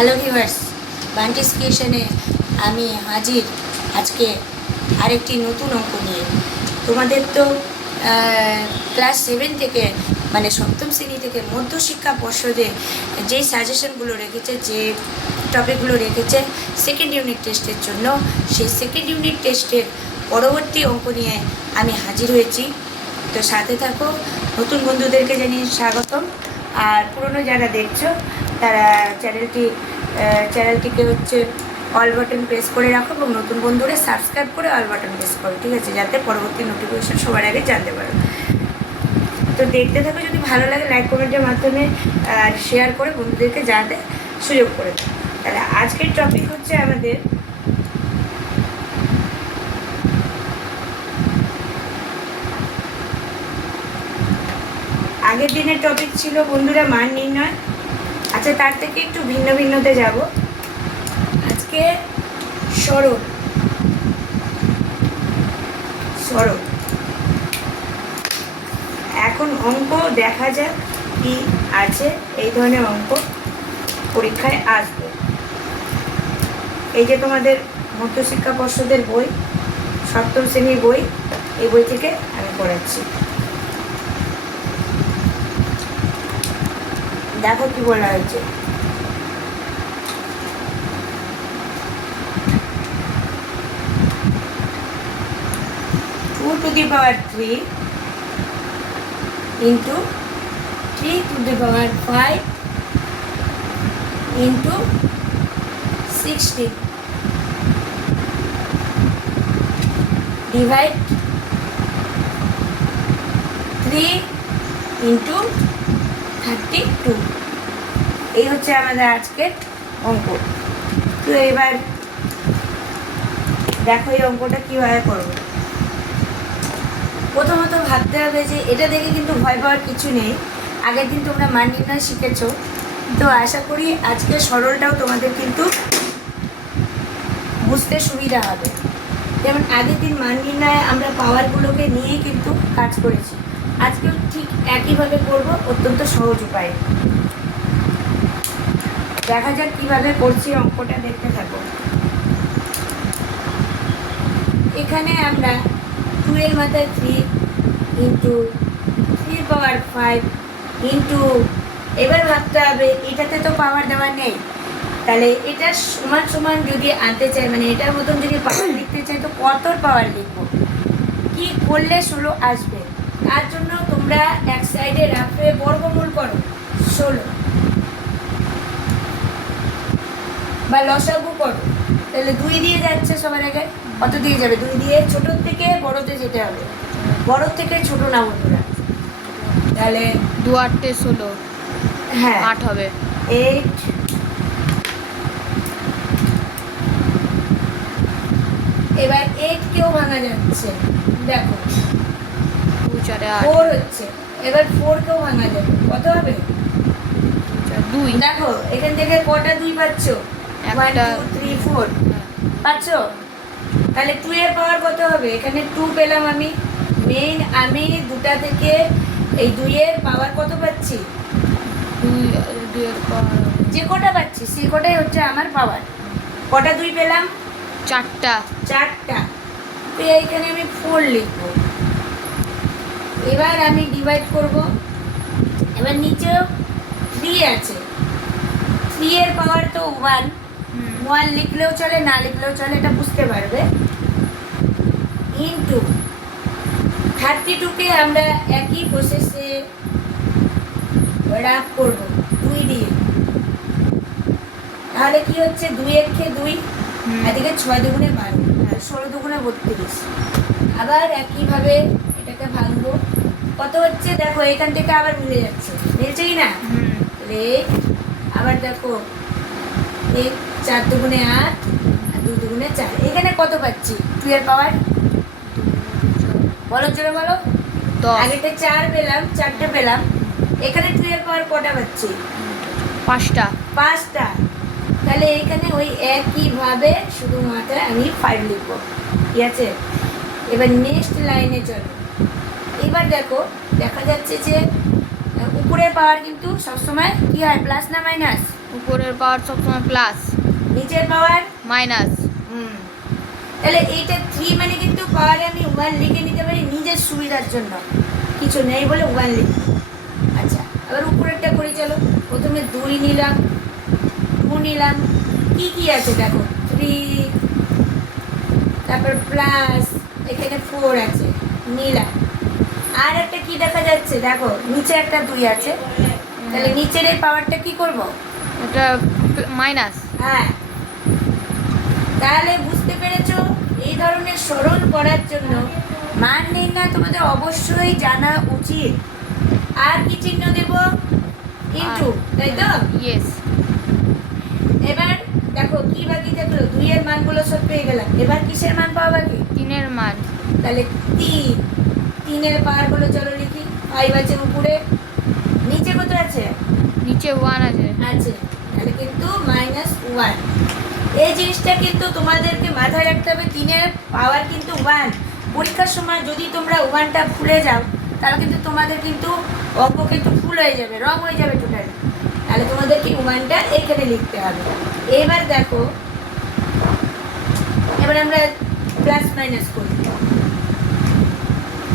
Hello viewers, বান্টিস ক্রিয়েশনে আমি হাজির আজকে আরেকটি নতুন অঙ্ক নিয়ে। তোমাদের তো ক্লাস 7 থেকে মানে সপ্তম শ্রেণী থেকে মধ্যশিক্ষা পর্ষদে যেই সাজেশনগুলো রেখেছে, যে টপিকগুলো রেখেছে সেকেন্ড ইউনিট টেস্টের জন্য, সেই সেকেন্ড ইউনিট টেস্টের পরবর্তী অঙ্ক নিয়ে আমি হাজির হয়েছি। তো সাথে থাকো। নতুন বন্ধুদেরকে জানিয়ে স্বাগতম, আর পুরনো যারা দেখছো তারা চ্যানেলটিকে অল বাটন প্রেস করে রাখো এবং নতুন বন্ধুরা সাবস্ক্রাইব করে অল বাটন প্রেস করো, ঠিক আছে, যাতে পরবর্তী নোটিফিকেশন সবার আগে জানতে পারো। তো দেখতে থাকো, যদি ভালো লাগে লাইক কমেন্টের মাধ্যমে আর শেয়ার করে বন্ধুদেরকে জানাতে সুযোগ করে দাও। তাহলে আজকের টপিক হচ্ছে আমাদের আগের দিনের টপিক ছিল বন্ধুরা মান নির্ণয়। আচ্ছা, তার থেকে একটু ভিন্ন ভিন্নতে যাব। আজকে সরল। এখন অঙ্ক দেখা যাক কি আছে। এই ধরনের অঙ্ক পরীক্ষায় আসবে। এই যে তোমাদের মধ্যশিক্ষা পর্ষদের বই, সপ্তম শ্রেণীর বই, এই বই থেকে আমি পড়াচ্ছি। দেখো কি বলা হয়েছে। Two to the power 3 into 3 to the power 5 into 60 divide 3 into 32। এই হচ্ছে আমাদের আজকের অঙ্ক। তো এবার দেখো এই অঙ্কটা কীভাবে করবো। প্রথমত ভাবতে হবে যে এটা দেখে কিন্তু ভয় পাওয়ার কিছু নেই। আগের দিন তোমরা মান নির্ণয় শিখেছ, তো আশা করি আজকে সরলটাও তোমাদের কিন্তু বুঝতে সুবিধা হবে। যেমন আগের দিন মান নির্ণয়ে আমরা পাওয়ারগুলোকে নিয়েই কিন্তু কাজ করেছি, আজকেও ঠিক একইভাবে করব, অত্যন্ত সহজ উপায়ে। দেখা যাক কীভাবে করছি, অঙ্কটা দেখতে থাকো। এখানে আমরা 2 এর মাথায় 3 ইন্টু 3 পাওয়ার 5 ইন্টু, এবার ভাবতে হবে এটাতে তো পাওয়ার দেওয়া নেই, তাহলে এটা সমান সমান যদি আনতে চাই, মানে এটার মতন যদি পাওয়ার লিখতে চাই, তো কত পাওয়ার লিখবো, কি করলে 16 আসবে। তার জন্য তোমরা এক সাইডে রাখবে, বর্গমূল করো 16 বা লসাগু করো। তাহলে 2 দিয়ে যাচ্ছে সবার আগে, কত দিয়ে যাবে? 2 দিয়ে ছোটোর থেকে বড়তে যেতে হবে, বড়োর থেকে ছোট না বন্ধুরা। তাহলে 2 8 16, হ্যাঁ 8 হবে 8। এবার 8 কেও ভাঙা যাচ্ছে, দেখো 2 4 8 4 হচ্ছে। এবার 4 কেও ভাঙা যাবে, কত হবে? 2। দেখো এখান থেকে কটা 2 পাচ্ছ? 1 2 3 4 পাচ্ছ। তাহলে 2 এর পাওয়ার কত হবে? এখানে 2 পেলাম আমি। আমি দুটা থেকে এই 2 এর পাওয়ার কত পাচ্ছি? 2 এর পাওয়ার যে কটা পাচ্ছি সে কটাই হচ্ছে আমার পাওয়ার। কটা 2 পেলাম? 4টা। তো এইখানে আমি 4 লিখব। এবার আমি ডিভাইড করব। এবার নিচেও 3 আছে, 3 এর পাওয়ার তো 1 লিখলেও চলে, না লিখলেও চলে, এটা বুঝতে পারবে। ইন্টু 32কে আমরা একই প্রসেসে রাফ করব 2 দিয়ে। তাহলে কি হচ্ছে? 2 এর খেয়ে 2, এদিকে 6 দুগুণে 12, 16 দুগুণে 32। আবার একইভাবে এটাকে ভাঙবো, কত হচ্ছে? দেখো এখান থেকে আবার মিলে যাচ্ছে, মিলছে কি না? আবার দেখো 1 4 দুগুণে 8 আর 2 দুগুণে 4। এখানে কত পাচ্ছি 2 এর পাওয়ার? বলো জোরে বলো। 10। আগেটা 4 পেলাম, 4টে পেলাম। এখানে 2 এর পাওয়ার কটা পাচ্ছি? 5টা। তাহলে এখানে ওই একইভাবে শুধু মাথায় আমি 5 লিখবো, ঠিক আছে। এবার নেক্সট লাইনে চলো। এবার দেখো দেখা যাচ্ছে যে উপরের পাওয়ার কিন্তু সবসময় কি হয়, প্লাস না মাইনাস? উপরের পাওয়ার সবসময় প্লাস, নিচের পাওয়ার মাইনাস। তাহলে এইটা 3 মানে কিন্তু পাওয়ারে আমি 1 লিখে নিতে পারি নিজের সুবিধার জন্য, কিছু নেই বলে 1 লিখি। আচ্ছা, আবার উপরেরটা করি চলো। প্রথমে 2 নিলাম, 2 নিলাম, কি কি আছে দেখো, 3, তারপর প্লাস এখানে 4 আছে, নিলাম। আর একটা কি দেখা যাচ্ছে দেখো, নিচে একটা 2 আছে, তাহলে নিচের এই পাওয়ারটা কি করব? এটা মাইনাস। হ্যাঁ, তাহলে বুঝতে পেরেছো, এই ধরনের সরল করার জন্য মান নির্ণয় তোমাদের অবশ্যই জানা উচিত। আর কি চিহ্ন দেব? ইনটু, তাই তো? ইয়েস। এবার দেখো কি বাকি থাকলো, 2 এর মানগুলো সব পেয়ে গেলাম, এবার কিসের মান পাওয়া বাকি? 3 এর মান। তাহলে 3 এর পাওয়ারগুলো চলো লিখি। 5 আছে উপরে, নিচে কত আছে? নিচে 1 আছে। আছে, তাহলে কিন্তু -1। এই জিনিসটা কিন্তু তোমাদেরকে মাথায় রাখতে হবে, 3 এর পাওয়ার কিন্তু 1। পরীক্ষার সময় যদি তোমরা 1টা ভুলে যাও, তাহলে কিন্তু তোমাদের কিন্তু অঙ্ক কিন্তু ফুল হয়ে যাবে, রং হয়ে যাবে টোটালি। তাহলে তোমাদেরকে 1টা এখানে লিখতে হবে। এবার দেখো, এবার আমরা প্লাস মাইনাস করি।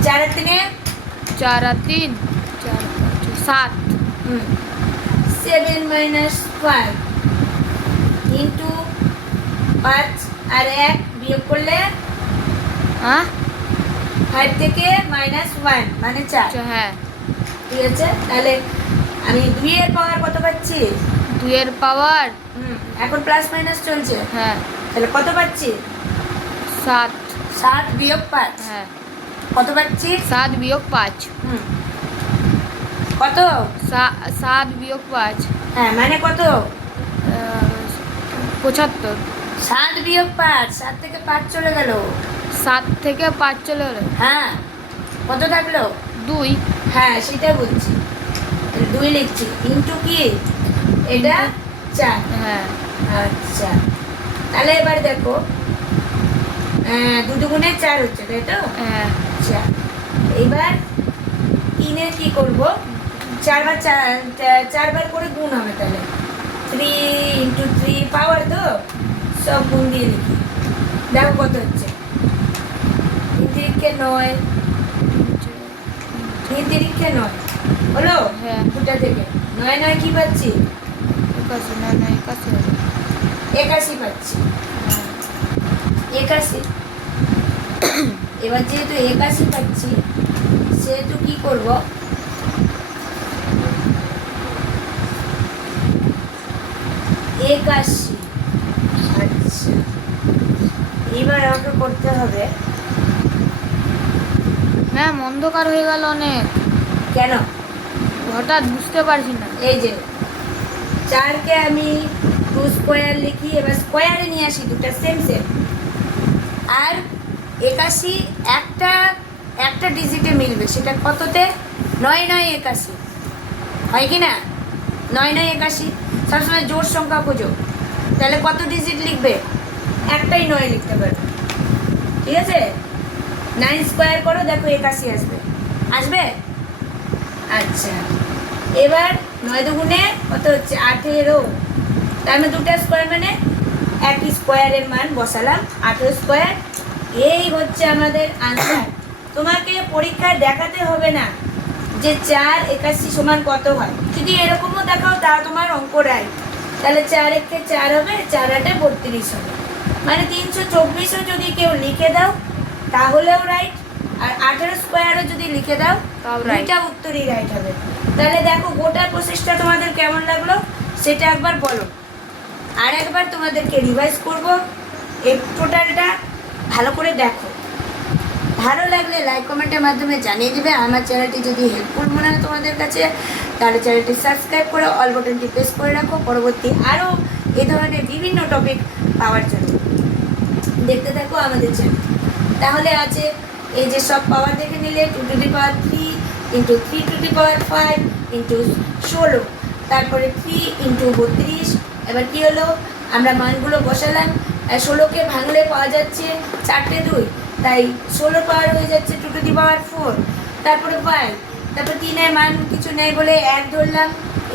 4 আর 3 4 আর 3 7। 7 মাইনাস 5 ইন্টু 5 আর 1 বিয়োগ করলে হ্যাঁ 5 থেকে -1 মানে 4। হ্যাঁ। ঠিক আছে, তাহলে আমি 2 এর পাওয়ার কত পাচ্ছি? 2 এর পাওয়ার এখন প্লাস মাইনাস চলছে, হ্যাঁ তাহলে কত পাচ্ছি? 7। 7 বিয়োগ 5 হ্যাঁ কত পাচ্ছি? 7 বিয়োগ 5। কত? 7 বিয়োগ 5 হ্যাঁ মানে কত? 75। 7 বিয়োগ 5, 7 থেকে 5 চলে গেল। 7 থেকে 5 চলে গেল। হ্যাঁ, কত থাকলো? 2। হ্যাঁ সেটা বলছি, 2 লিখছি, ইন্টু কি এটা 4। হ্যাঁ আচ্ছা, তাহলে এবার দেখো 2 দুগুণে 4 হচ্ছে, তাই তো? হ্যাঁ আচ্ছা, এবার 3 এর কি করব? 4 বার করে গুণ হবে, তাহলে 3 ইন্টু 3 পাওয়ার তো সব গুণ দিয়ে লিখি। দেখো কত হচ্ছে, 3 তিরিকে 9, 3 তিরিকে 9 হলো। হ্যাঁ। দুটা থেকে 9 9 কি পাচ্ছি? 81 না না 81 81 পাচ্ছি, 81। এবার যেহেতু 81 পাচ্ছি, সেহেতু কি করব? 81। আচ্ছা, এবার আমাকে করতে হবে, ম্যাম অন্ধকার হয়ে গেল অনেক, কেন? হঠাৎ বুঝতে পারছি না। এই যে 4কে আমি 2 স্কোয়ার লিখি, এবার স্কোয়ারে নিয়ে আসি, দুটো সেম সেম। আর 81 একটা ডিজিটে মিলবে, সেটা কততে? 9 9 81 হয় কি না? 9 9 81 সবসময় জোড় সংখ্যা খোঁজো, তাহলে কত ডিজিট লিখবে? একটাই 9 লিখতে পারবে। ঠিক আছে, 9 স্কোয়ার করো, দেখো 81 আসবে, আসবে? আচ্ছা, এবার 9 দুগুণে কত হচ্ছে? 18। তার মানে দুটো স্কোয়ার মানে একই স্কোয়ারের মান বসালাম, 18 স্কোয়ার। এই হচ্ছে আমাদের আনসার। তোমাকে পরীক্ষায় দেখাতে হবে না যে 4 81 সমান কত হয়, যদি এরকমও দেখাও তা তোমার অঙ্ক রাইট। তাহলে 4 একে 4 হবে, 4 8 32 হবে, মানে 324ও যদি কেউ লিখে দাও তাহলেও রাইট, আর 18 স্কোয়ারও যদি লিখে দাও তাও right। দুইটা উত্তরই রাইট হবে। তাহলে দেখো গোটা প্রসেসটা তোমাদের কেমন লাগলো সেটা একবার বলো, আর একবার তোমাদেরকে রিভাইজ করব, এই টোটালটা ভালো করে দেখো। ভালো লাগলে লাইক কমেন্টের মাধ্যমে জানিয়ে দেবে। আমার চ্যানেলটি যদি হেল্পফুল মনে হয় তোমাদের কাছে, তাহলে চ্যানেলটি সাবস্ক্রাইব করে অল বাটনটি প্রেস করে রাখো, পরবর্তী আরও এ ধরনের বিভিন্ন টপিক পাওয়ার জন্য দেখতে থাকো আমাদের চ্যানেল। তাহলে আছে এই যে সব পাওয়ার দেখে নিলে, 2 two the power 3 into 3 two the power 5 into 16, তারপরে 3 ইন্টু 32। এবার কি হলো, আমরা মানগুলো বসালাম, 16কে ভাঙলে পাওয়া যাচ্ছে 4টে 2, তাই 16 পাওয়ার হয়ে যাচ্ছে 2 টু দি পাওয়ার 4, তারপরে 5, তারপর 3 এর মান কিছু নেই বলে 1 ধরলাম,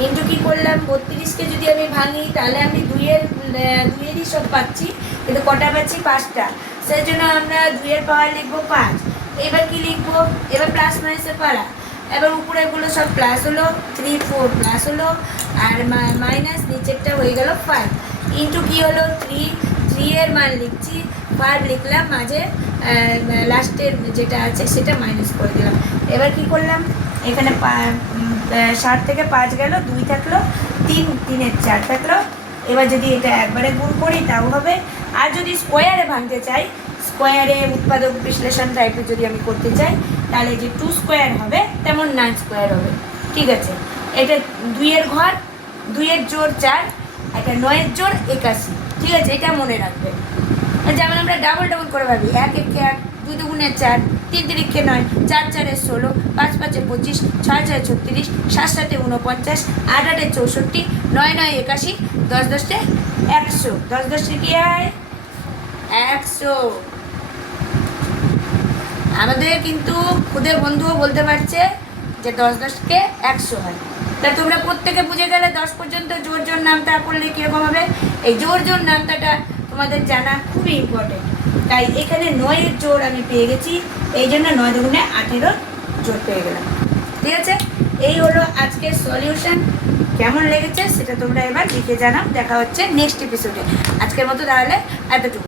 ইন্টু কী করলাম 32কে যদি আমি ভাঙি তাহলে আমি দুইয়েরই সব পাচ্ছি, কিন্তু কটা পাচ্ছি 5টা। সেই জন্য আমরা 2-এর পাওয়ার লিখবো 5। এবার কি লিখবো, এবার প্লাস মাইনাসের পাড়া। এবার উপরেগুলো সব প্লাস হলো, 3 4 প্লাস হলো, আর মাইনাস নিচেরটা হয়ে গেল 5। ইন্টু কী হলো 3 এর মান লিখছি, 5 লিখলাম, মাঝে লাস্টের যেটা আছে সেটা মাইনাস করে দিলাম। এবার কি করলাম, এখানে 7 থেকে 5 গেল, 2 থাকলো, 3 4 থাকলো। এবার যদি এটা একবারে গুণ করি তাও হবে, আর যদি স্কোয়ারে ভাঙতে চাই, স্কোয়ারে উৎপাদক বিশ্লেষণ টাইপের যদি আমি করতে চাই, তাহলে যে 2 স্কোয়ার হবে তেমন 9 স্কোয়ার হবে। ঠিক আছে, এটা 2-এর ঘর, 2-এর জোড় 4, এটা 9-এর জোড় 81। ঠিক আছে, এটা মনে রাখবে। যেমন আমরা ডাবল করে ভাবি, 1 1 1, 2 2 4, 3 3 9, 4 4 16, 5 5 25, 6 6 36, 7 7 49, 8 8 64, 9 9 81, 10 10 100। 10 10 কি হয় 100। আমাদের কিন্তু খুদের বন্ধুও বলতে পারছে যে 10 10-কে 100 হয়। তা তোমরা প্রত্যেকে বুঝে গেলে 10 পর্যন্ত জোর জোর নামতা করলে কীরকম হবে। এই জোর জোর নামতাটা তোমাদের জানা খুবই ইম্পর্টেন্ট। তাই এখানে 9-এর জোর আমি পেয়ে গেছি, এই জন্য 9 দুগুণে 18 জোর পেয়ে গেলাম। ঠিক আছে, এই হলো আজকের সলিউশন। কেমন লেগেছে সেটা তোমরা এবার লিখে জানাও। দেখা হচ্ছে নেক্সট এপিসোডে। আজকের মতো তাহলে এতটুকু।